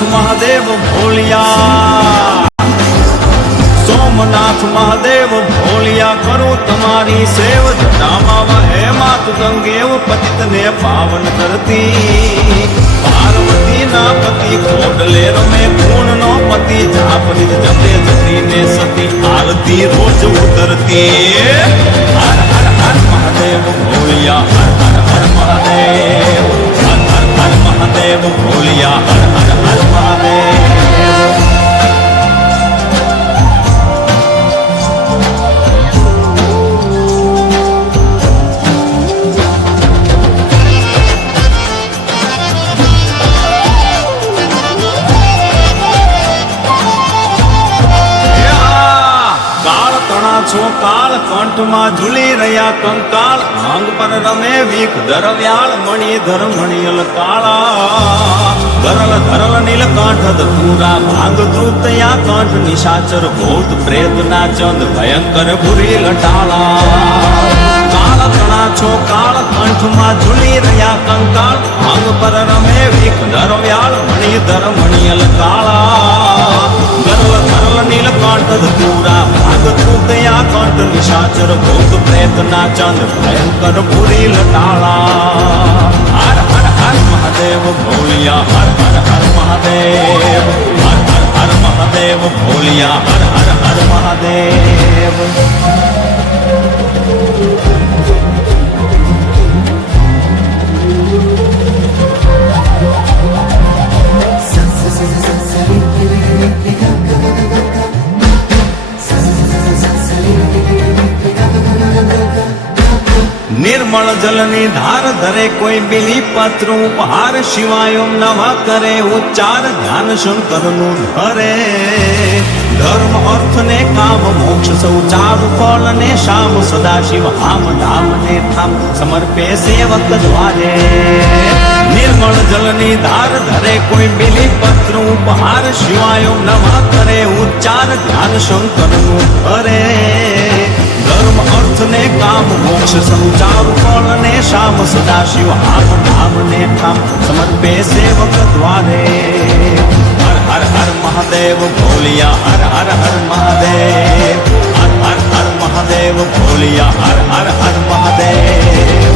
સોમનાથ મહાદેવ ભોલિયા, સોમનાથ મહાદેવ ભોલિયા કરું તમારી સેવ, જટામાં વહે માત ગંગેવ પતિત ને પાવન કરતી, પાર્વતી ના પતિ કોડલે રમે પૂર્ણ નો પતિ, જાપનિત જપે જતી ને સતી આરતી રોજ ઉતરતી. હર હર હર મહાદેવ ભોલિયા, હર હર હર મહાદેવ, હર હર હર મહાદેવ ભોલિયા, હર હર હર મહાદેવ. છો કાળ કંઠમાં ઝૂલી રહ્યા કંકાળ, અંગ પર રમે વીક દરવ્યાળ, મણિધર મણિયલ કાળા, ધરલ ધરલ નીલકંઠ પૂરા ભાંગ તૃપ્તયા કંઠ, નિશાચર ભૂત પ્રેત ના ચંદ ભયંકર ભૂરી લટાળા. કાળ તણા છો કાળ કંઠમાં ઝૂલી રહ્યા કંકાળ, અંગ પર રમે વીક દરવ્યાળ, મણિધર મણિયલ કાળા, ધરલ ધરલ નીલકંઠ પૂરા ભાંગ તૃપ્તયા કંઠ, નિશાચર ભૂત પ્રેત ના ચંદ ભયંકર ભૂરી લટાળા. હર હર હર મહાદેવ ભોલિયા, હર હર હર મહાદેવ, હર હર હર મહાદેવ ભોલિયા, હર હર હર મહાદેવ. નિર્મળ જલની ધાર ધરે કોઈ બિલી પત્ર ઉપહાર, શિવાયમ નવા કરે ઉચ્ચાર, ધ્યાન શંકરનું ધરે. ધર્મ અર્થ ને કામ મોક્ષ સૌ ચાર ફળ ને શામ, સદા શિવ આમ ધામ ને ધામ સમર્પે સેવક દ્વારે. નિર્મળ જલની ધાર ધરે કોઈ બિલી પત્ર ઉપહાર, શિવાયમ નવા કરે ઉચ્ચાર, ધ્યાન શંકરનું ધરે. ધર્મ અર્થ ને કામ મોક્ષ સંચાર ફળ ને શામ, સદા શિવ આમ નામ ને ઠામ સમર્પે સેવક દ્વારે. હર હર હર મહાદેવ ભોલિયા, હર હર હર મહાદેવ, હર હર હર મહાદેવ ભોલિયા, હર હર હર મહાદેવ.